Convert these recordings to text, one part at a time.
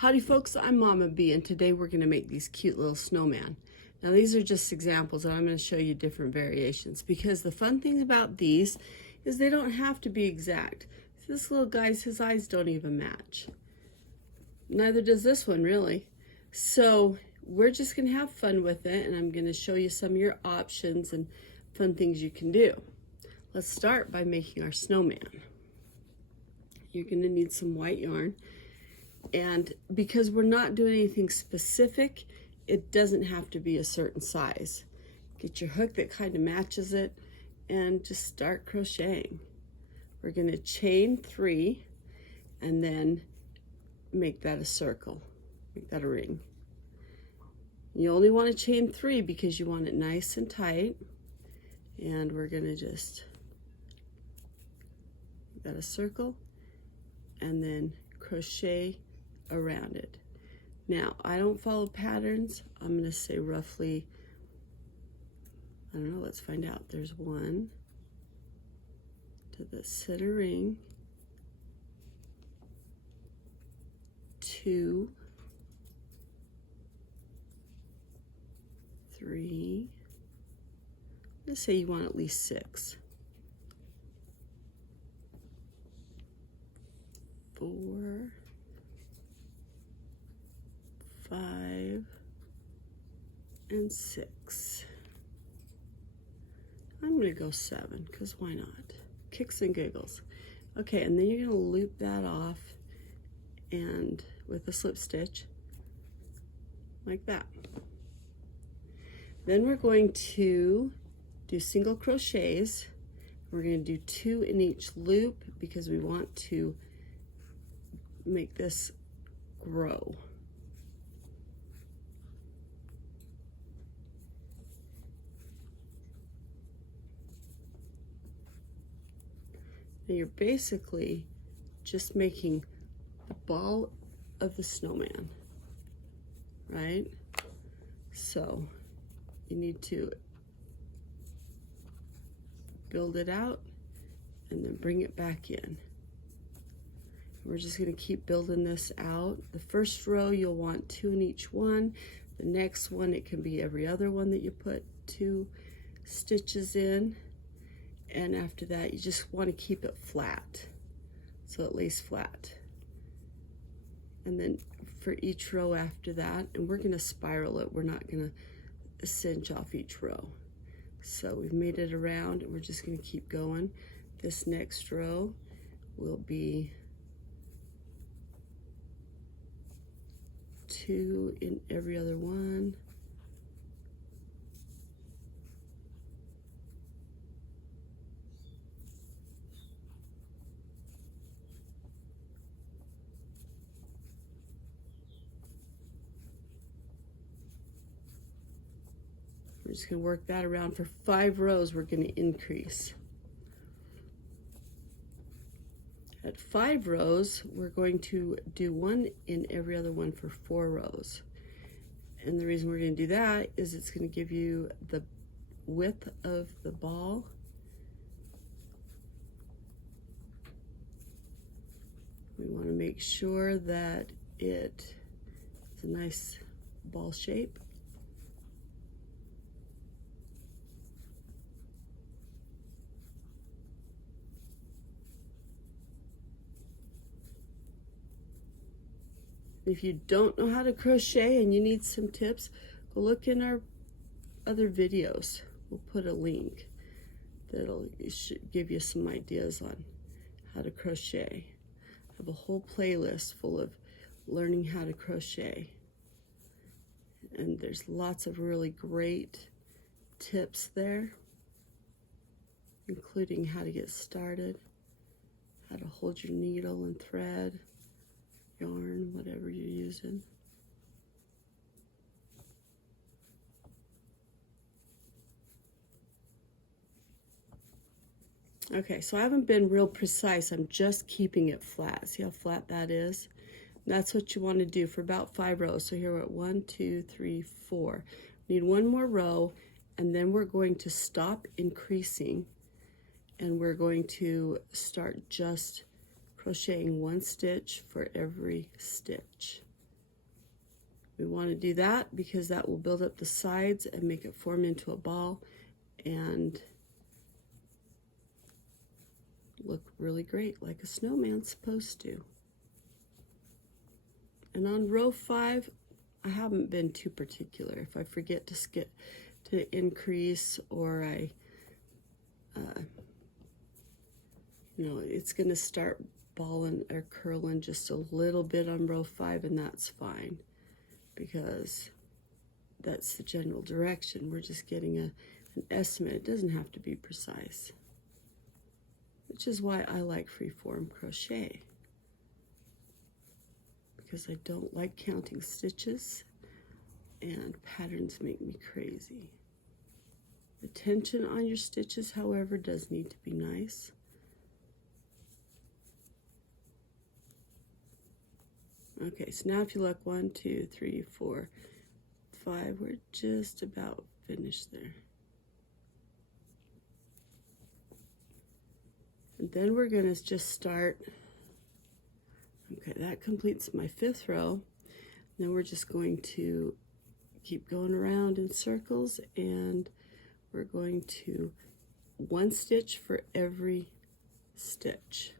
Howdy folks, I'm Mama B, and today we're going to make these cute little snowman. Now these are just examples, and I'm going to show you different variations, because the fun thing about these is they don't have to be exact. This little guy's, his eyes don't even match. Neither does this one really. So we're just going to have fun with it, and I'm going to show you some of your options and fun things you can do. Let's start by making our snowman. You're going to need some white yarn. And because we're not doing anything specific, it doesn't have to be a certain size. Get your hook that kind of matches it and just start crocheting. We're going to chain 3 and then make that a circle, make that a ring. You only want to chain 3 because you want it nice and tight. And we're going to just make that a circle and then crochet around it. Now, I don't follow patterns. I'm going to say roughly, I don't know, let's find out. There's 1 to the center ring, 2, 3, let's say you want at least 6, 4, 5, and 6. I'm going to go 7 because why not? Kicks and giggles. Okay, and then you're going to loop that off and with a slip stitch like that. Then we're going to do single crochets. We're going to do 2 in each loop because we want to make this grow. Now you're basically just making the ball of the snowman, right? So you need to build it out and then bring it back in. We're just going to keep building this out. The first row you'll want 2 in each one. The next one, it can be every other one that you put 2 stitches in. And after that, you just want to keep it flat, so it lays flat. And then for each row after that, and we're going to spiral it, we're not going to cinch off each row. So we've made it around, and we're just going to keep going. This next row will be 2 in every other one. We're just going to work that around. For 5 rows, we're going to increase. At 5 rows, we're going to do 1 in every other one for 4 rows. And the reason we're going to do that is it's going to give you the width of the ball. We want to make sure that it is a nice ball shape. If you don't know how to crochet and you need some tips, go look in our other videos. We'll put a link that'll give you some ideas on how to crochet. I have a whole playlist full of learning how to crochet. And there's lots of really great tips there, including how to get started, how to hold your needle and thread, yarn, whatever you're using. Okay, so I haven't been real precise. I'm just keeping it flat. See how flat that is? That's what you want to do for about 5 rows. So here we're at 1, 2, 3, 4. Need 1 more row, and then we're going to stop increasing, and we're going to start just crocheting 1 stitch for every stitch. We want to do that because that will build up the sides and make it form into a ball and look really great, like a snowman's supposed to. And on row 5, I haven't been too particular. If I forget to increase, or I, it's going to start balling or curling just a little bit on row 5, and that's fine because that's the general direction. We're just getting an estimate. It doesn't have to be precise, which is why I like freeform crochet, because I don't like counting stitches and patterns make me crazy. The tension on your stitches, however, does need to be nice. Okay, so now if you look, 1, 2, 3, 4, 5, we're just about finished there. And then we're going to just start. Okay, that completes my 5th row. Then we're just going to keep going around in circles, and we're going to 1 stitch for every stitch.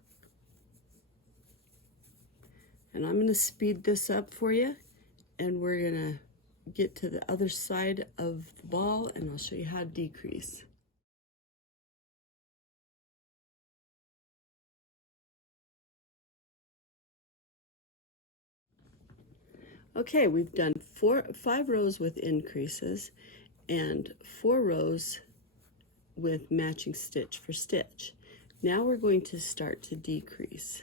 And I'm going to speed this up for you, and we're going to get to the other side of the ball, and I'll show you how to decrease. Okay, we've done 5 rows with increases and 4 rows with matching stitch for stitch. Now we're going to start to decrease.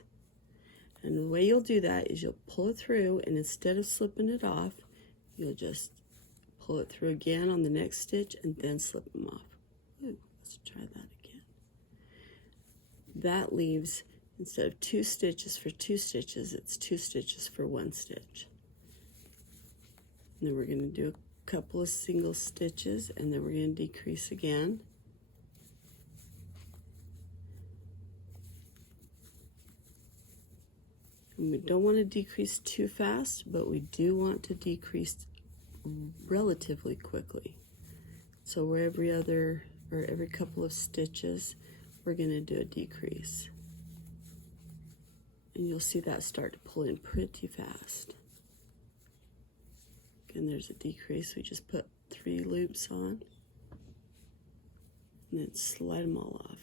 And the way you'll do that is you'll pull it through, and instead of slipping it off, you'll just pull it through again on the next stitch and then slip them off. Ooh, let's try that again. That leaves, instead of 2 stitches for 2 stitches, it's 2 stitches for 1 stitch. And then we're going to do a couple of single stitches, and then we're going to decrease again. And we don't want to decrease too fast, but we do want to decrease relatively quickly. So we're every couple of stitches, we're going to do a decrease. And you'll see that start to pull in pretty fast. And there's a decrease. We just put 3 loops on, and then slide them all off.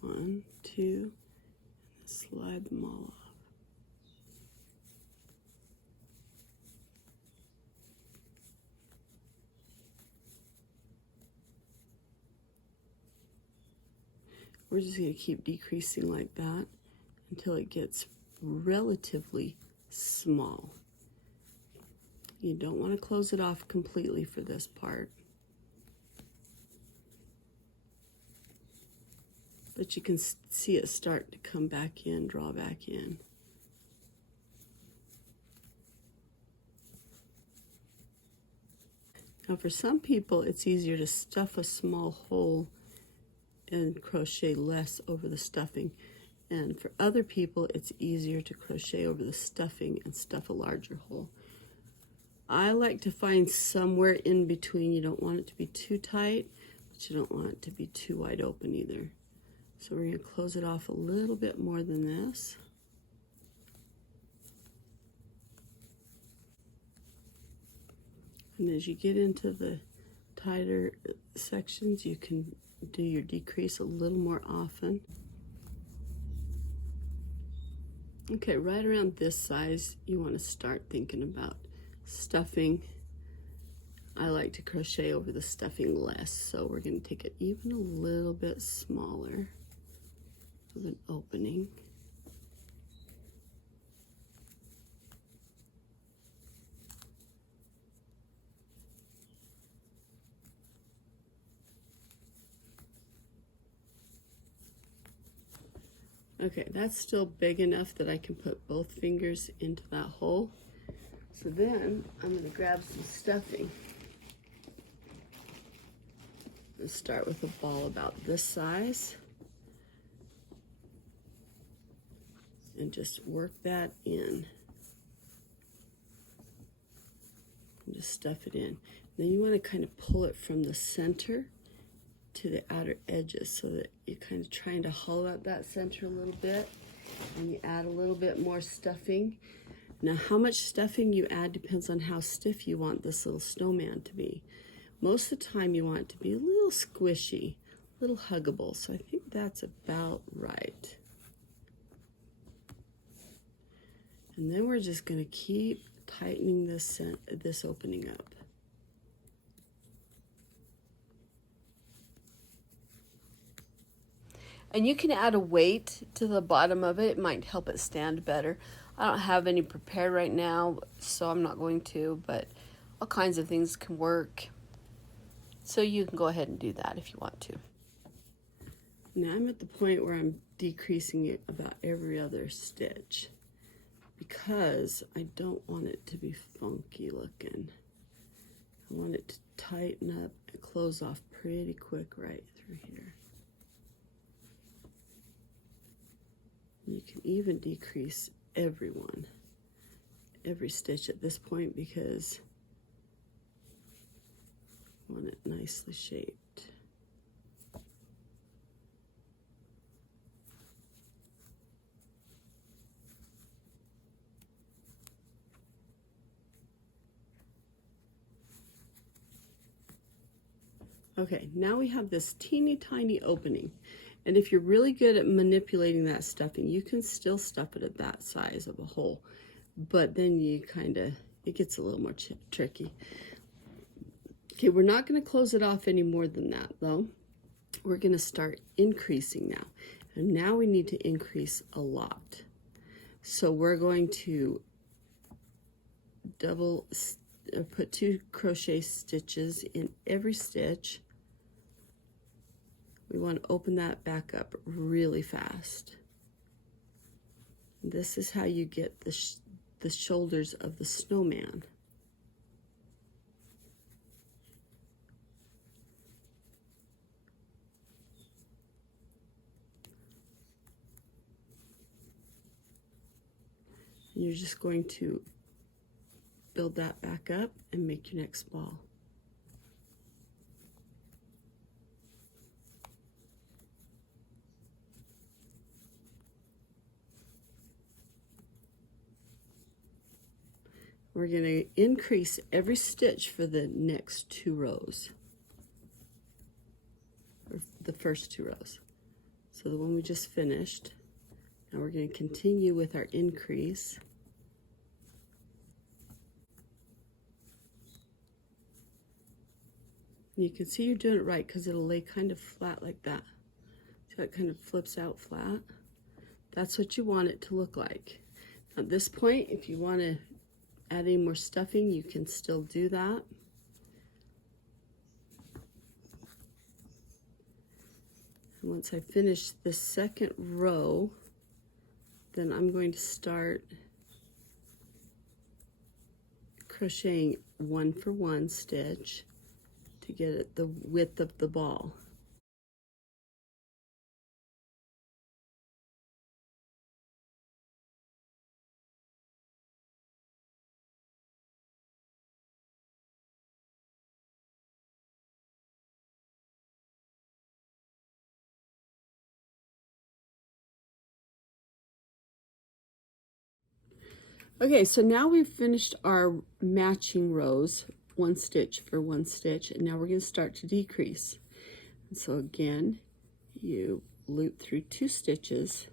One, 2, and slide them all off. We're just going to keep decreasing like that until it gets relatively small. You don't want to close it off completely for this part, but you can see it start to come back in, draw back in. Now for some people, it's easier to stuff a small hole and crochet less over the stuffing. And for other people, it's easier to crochet over the stuffing and stuff a larger hole. I like to find somewhere in between. You don't want it to be too tight, but you don't want it to be too wide open either. So we're going to close it off a little bit more than this. And as you get into the tighter sections, you can do your decrease a little more often. Okay, right around this size, you want to start thinking about stuffing. I like to crochet over the stuffing less, so we're going to take it even a little bit smaller of an opening. Okay, that's still big enough that I can put both fingers into that hole. So then I'm going to grab some stuffing. Let's start with a ball about this size. And just work that in. And just stuff it in. Then you want to kind of pull it from the center to the outer edges so that you're kind of trying to hollow out that center a little bit. And you add a little bit more stuffing. Now, how much stuffing you add depends on how stiff you want this little snowman to be. Most of the time you want it to be a little squishy, a little huggable. So I think that's about right. And then we're just going to keep tightening this opening up. And you can add a weight to the bottom of it. It might help it stand better. I don't have any prepared right now, so I'm not going to, but all kinds of things can work. So you can go ahead and do that if you want to. Now I'm at the point where I'm decreasing it about every other stitch because I don't want it to be funky looking. I want it to tighten up and close off pretty quick right through here. You can even decrease every stitch at this point because I want it nicely shaped. Okay, now we have this teeny tiny opening. And if you're really good at manipulating that stuffing, you can still stuff it at that size of a hole. But then it gets a little more tricky. Okay, we're not going to close it off any more than that, though. We're going to start increasing now. And now we need to increase a lot. So we're going to put 2 crochet stitches in every stitch. We want to open that back up really fast. This is how you get the shoulders of the snowman. And you're just going to build that back up and make your next ball. We're going to increase every stitch for the next 2 rows, or the first 2 rows. So the one we just finished, now we're going to continue with our increase. You can see you're doing it right because it'll lay kind of flat like that. See how it kind of flips out flat? That's what you want it to look like. At this point, if you want to add any more stuffing, you can still do that. And once I finish the second row, then I'm going to start crocheting 1 for 1 stitch to get it the width of the ball. Okay, so now we've finished our matching rows, 1 stitch for 1 stitch, and now we're going to start to decrease. And so again, you loop through 2 stitches,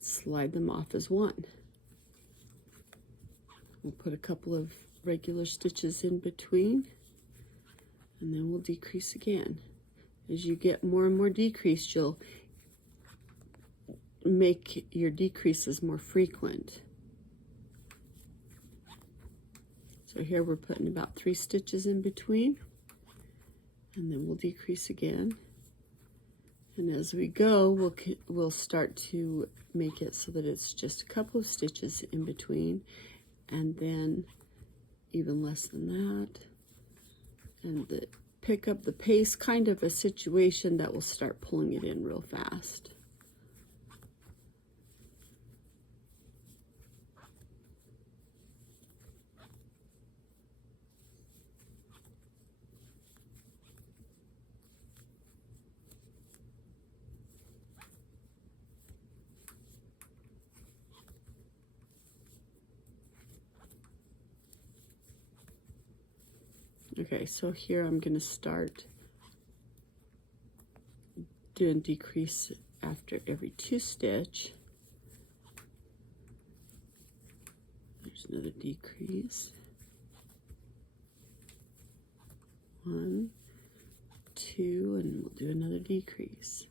slide them off as 1. We'll put a couple of regular stitches in between, and then we'll decrease again. As you get more and more decreased, you'll make your decreases more frequent. So here we're putting about 3 stitches in between, and then we'll decrease again. And as we go, we'll start to make it so that it's just a couple of stitches in between, and then even less than that, and pick up the pace kind of a situation that will start pulling it in real fast. Okay, so here I'm going to start doing decrease after every 2 stitch. There's another decrease. 1, 2, and we'll do another decrease.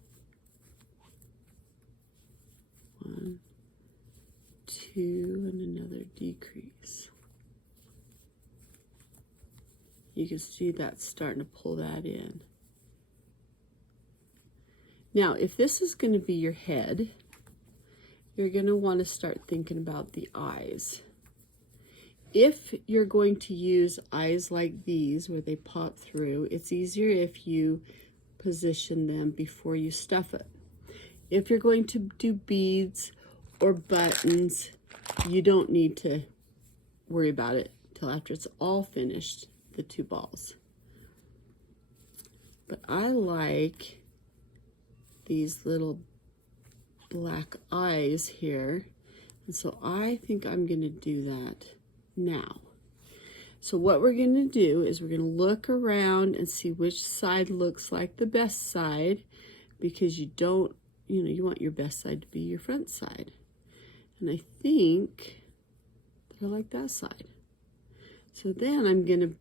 1, 2, and another decrease. You can see that's starting to pull that in. Now, if this is going to be your head, you're going to want to start thinking about the eyes. If you're going to use eyes like these, where they pop through, it's easier if you position them before you stuff it. If you're going to do beads or buttons, you don't need to worry about it till after it's all finished, the 2 balls. But I like these little black eyes here, and so I think I'm going to do that now. So what we're going to do is we're going to look around and see which side looks like the best side, because you don't, you want your best side to be your front side. And I think that I like that side. So then I'm going to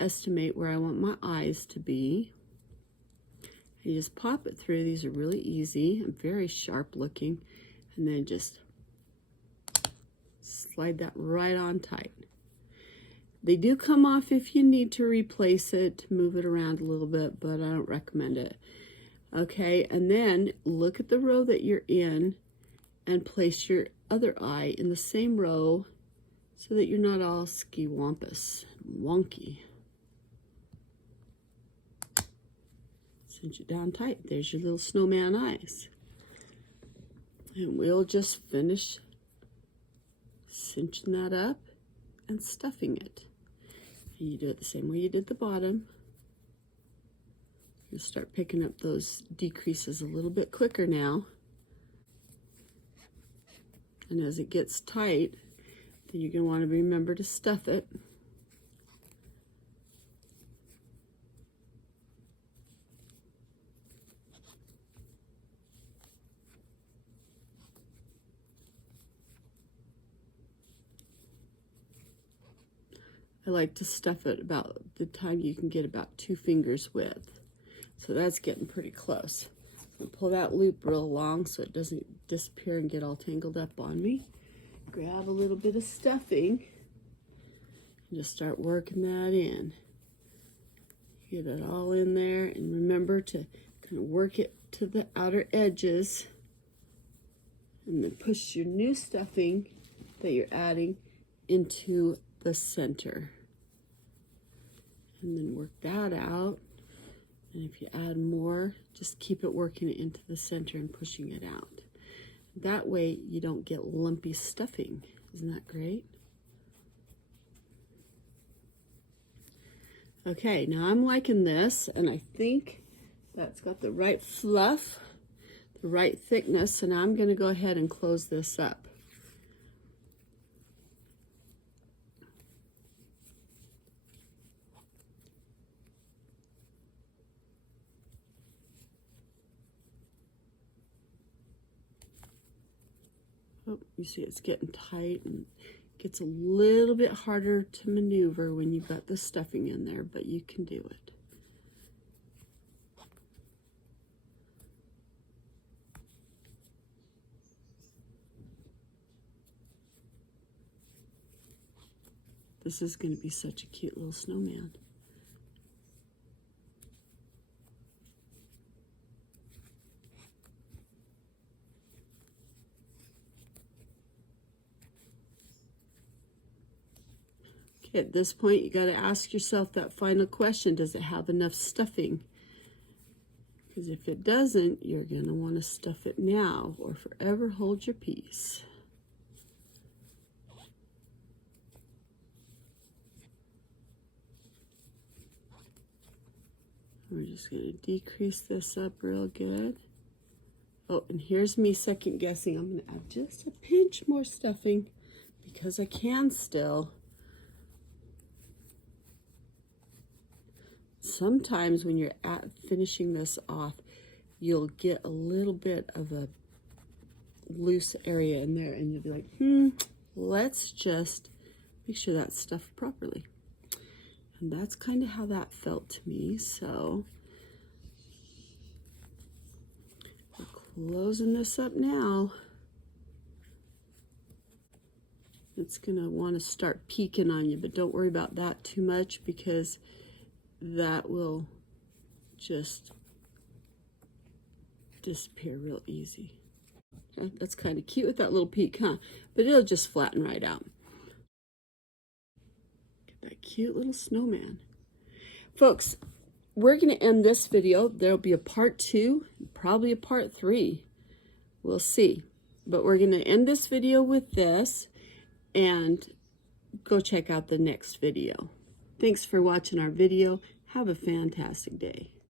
estimate where I want my eyes to be. You just pop it through. These are really easy and very sharp looking, and then just slide that right on tight. They do come off if you need to replace it, move it around a little bit, but I don't recommend it. Okay, and then look at the row that you're in and place your other eye in the same row so that you're not all ski-wampus and wonky. Cinch it down tight. There's your little snowman eyes. And we'll just finish cinching that up and stuffing it. And you do it the same way you did the bottom. You'll start picking up those decreases a little bit quicker now. And as it gets tight, then you're going to want to remember to stuff it. I like to stuff it about the time you can get about 2 fingers width. So that's getting pretty close. I'll pull that loop real long so it doesn't disappear and get all tangled up on me. Grab a little bit of stuffing and just start working that in. Get it all in there, and remember to kind of work it to the outer edges, and then push your new stuffing that you're adding into the center, and then work that out. And if you add more, just keep it working it into the center and pushing it out. That way you don't get lumpy stuffing. Isn't that great? Okay, now I'm liking this, and I think that's got the right fluff, the right thickness, and I'm going to go ahead and close this up. Oh, you see it's getting tight and gets a little bit harder to maneuver when you've got the stuffing in there, but you can do it. This is going to be such a cute little snowman. At this point, you got to ask yourself that final question: does it have enough stuffing? Because if it doesn't, you're going to want to stuff it now or forever hold your peace. We're just going to decrease this up real good. Oh, and here's me second guessing. I'm going to add just a pinch more stuffing because I can still. Sometimes when you're finishing this off, you'll get a little bit of a loose area in there, and you'll be like, let's just make sure that's stuffed properly. And that's kind of how that felt to me. So we're closing this up now. It's going to want to start peeking on you, but don't worry about that too much because that will just disappear real easy. Okay, that's kind of cute with that little peak, huh? But it'll just flatten right out. Get that cute little snowman. Folks, we're going to end this video. There'll be a part 2, probably a part 3. We'll see. But we're going to end this video with this and go check out the next video. Thanks for watching our video. Have a fantastic day.